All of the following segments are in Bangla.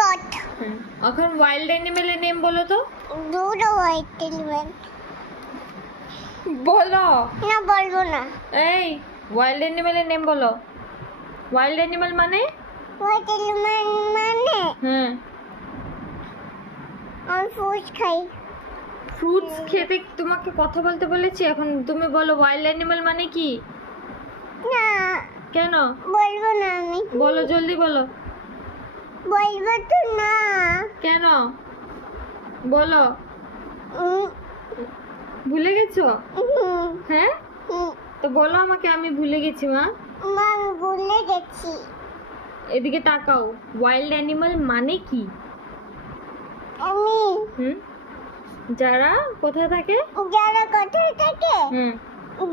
গট। এখন ওয়াইল্ড অ্যানিমেলের নেম বলো তো। দুটো হোয়াইট এলিফ্যান্ট। বলো না, বলবো না। এই ওয়াইল্ড অ্যানিমেলের নেম বলো। ওয়াইল্ড অ্যানিমেল মানে হোয়াইট এলিফ্যান্ট মানে আমি ফ্রুটস খাই। ফ্রুটস খেতে তোমাকে কথা বলতে বলেছি, এখন তুমি বলো ওয়াইল্ড অ্যানিমেল মানে কি। না, কেন বলবো না আমি। বলো, জলদি বলো। বলবো তো না। কেন বলো। উম, ভুলে গেছো? উম, হ্যাঁ, উম, তো বলো আমাকে, আমি ভুলে গেছি মা। মা, আমি ভুলে গেছি। এদিকে তাকাও, ওয়াইল্ড অ্যানিমাল মানে কি? আমি যারা কোথায় থাকে? যারা কোথায় থাকে?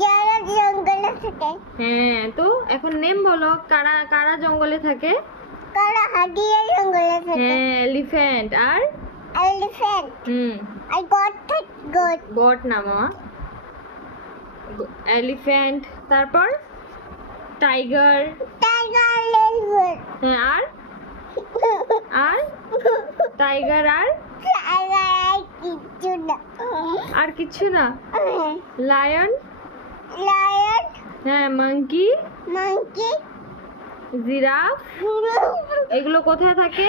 যারা জঙ্গলে থাকে। হ্যাঁ, তো এখন নেম বলো, কারা কারা জঙ্গলে থাকে? কারা হাতিয়ে জঙ্গলে থাকে। হ্যাঁ, এলিফ্যান্ট। আর এলিফ্যান্ট। আর গট। গট না মামা, এলিফ্যান্ট, তারপর টাইগার। Tiger, elephant. হ্যাঁ, আর আর টাইগার আর টাইগার কিছু না। আর কিছু না। লায়ন। লায়ন। হ্যাঁ, মাঙ্কি, মাঙ্কি। জিরাফ। এগুলো কোথায় থাকে?